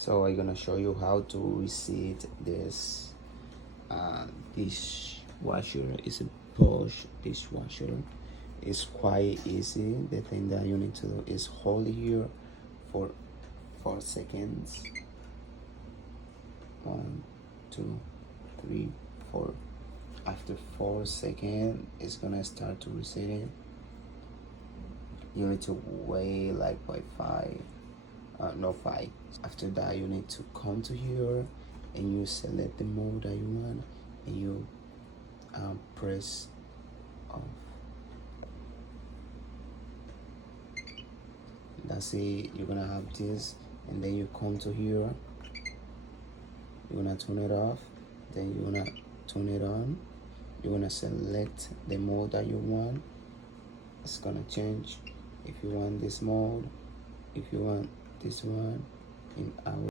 So I'm gonna show you how to reset this dishwasher. It's a Bosch dishwasher. It's quite easy. The thing that you need to do is hold here for 4 seconds. 1, 2, 3, 4. After 4 seconds, it's gonna start to reset it. You need to wait like by 5. No 5. After that, you need to come to here and you select the mode that you want and you press off. That's it. You're gonna have this, and then you come to here. You're gonna turn it off, then you're gonna turn it on. You're gonna select the mode that you want. It's gonna change if you want this mode, if you want this one in our